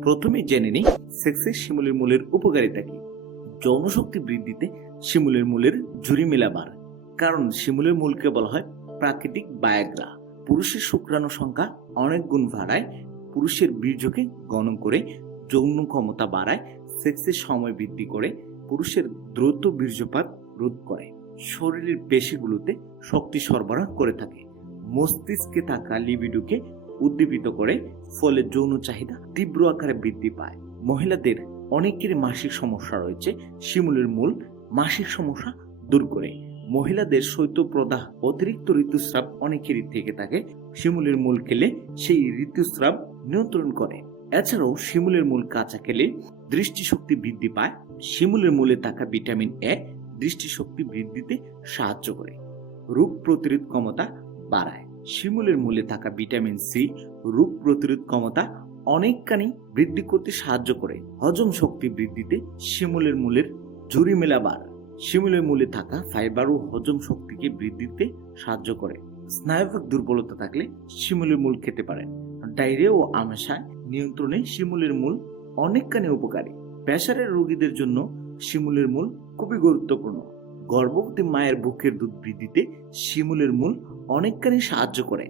প্রথমে জেনে নিই সেক্সের শিমুলের মূলের উপকারিতা কি। যৌনশক্তি বৃদ্ধিতে শিমুলের মূলের ঝুরি মেলাবার। কারণ শিমুলের মূলকে বলা হয় প্রাকৃতিক বায়াগ্রা। পুরুষের শুক্রাণু সংখ্যা অনেক গুণ বাড়ায়, পুরুষের বীর্যকে গণন করে যৌন ক্ষমতা বাড়ায়, সেক্সের সময় বৃদ্ধি করে, পুরুষের দ্রুত বীর্যপাত রোধ করে। শরীরের পেশিগুলোতে শক্তি সরবরাহ করে থাকে। মস্তিষ্কে থাকা লিবিডোকে উদ্দীপিত করে ফলে যৌন চাহিদা তীব্র আকারে বৃদ্ধি পায়। মহিলাদের অনেকের মাসিক সমস্যা রয়েছে। শিমুলের মূল মাসিক সমস্যা দূর করে। মহিলাদের শৈত্যপ্রদাহ অতিরিক্ত ঋতুস্রাব অনেকেরই থেকে থাকে। শিমুলের মূল খেলে সেই ঋতুস্রাব নিয়ন্ত্রণ করে। এছাড়াও শিমুলের মূল কাঁচা খেলে দৃষ্টিশক্তি বৃদ্ধি পায়। শিমুলের মূলে থাকা ভিটামিন এ দৃষ্টিশক্তি বৃদ্ধিতে সাহায্য করে। রোগ প্রতিরোধ ক্ষমতা বাড়ায়। শিমুলের মূলে থাকা ভিটামিন সি, রোগ প্রতিরোধ ক্ষমতা অনেকখানি বৃদ্ধি করতে সাহায্য করে। হজম শক্তি বৃদ্ধিতে শিমুলের মূলের জুরি মেলাবার শিমুলের মূলে থাকা ফাইবার ও হজম শক্তিকে বৃদ্ধিতে সাহায্য করে। স্নায়ুবিক দুর্বলতা থাকলে শিমুলের মূল খেতে পারেন ডায়রিয়া ও আমাশায় নিয়ন্ত্রণে শিমুলের মূল অনেকখানি উপকারী। প্রেশারের রোগীদের জন্য শিমুলের মূল খুবই গুরুত্বপূর্ণ। গর্ভবতী মায়ের বুকের দুধ বৃদ্ধিতে শিমুলের মূল অনেকখানি সাহায্য করে।